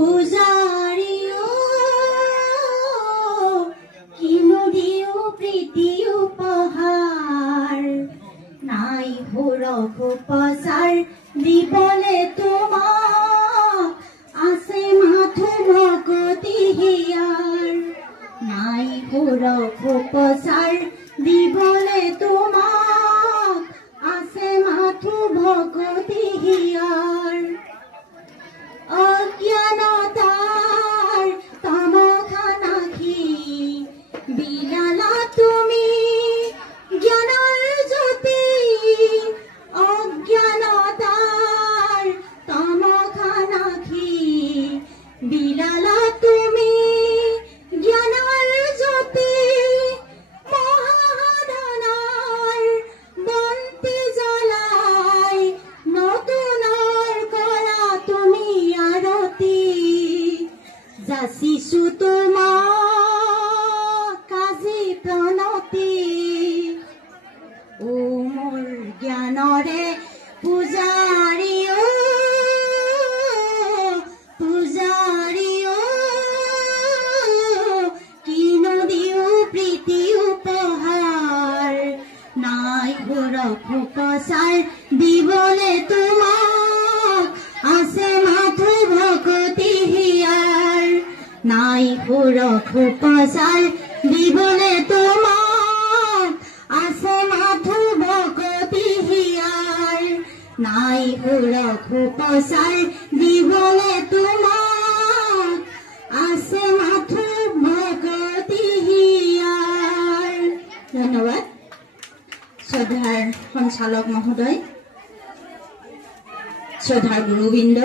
পূজাৰীও কিনো দিও প্ৰীতি উপহাৰ নাই সুৰখ উপচাৰ দিবলে তোমাক আছে মাথো ভকতি হিয়াৰ নাই সুৰখ উপচাৰ দিবলে তোমাক আছে মাথো ভকতি হিয়াৰ অজ্ঞানতাৰ তামখানাখি বিলালা তুমি জ্ঞানৰ জ্যোতি অজ্ঞানতাৰ তামখানাখি বিলালা তুমি জ্ঞানৰ জ্যোতি মহাসাধনাৰ বন্তি জ্বলাই নতুনৰ কৰা তুমি আৰতি যাচিছো তোমাক কাজি প্ৰণতি ও মোৰ জ্ঞানৰে পূজাৰীও কিনো দিও প্ৰীতি উপহাৰ নাই সুৰখ উপচাৰ দিবলে তোমাক আছে মাথো ভকতি হিয়াৰ নাই সুৰখ উপচাৰ দিবলে তোমাক আছে মাথো ভকতি হিয়াৰ নাই সুৰখ উপচাৰ দিবলে তোমাক আছে মাথো ভকতি হিয়াৰ। ধন্যবাদ। শ্ৰদ্ধাৰ সঞ্চালক মহোদয়, শ্ৰদ্ধাৰ গুৰুবৃন্দ।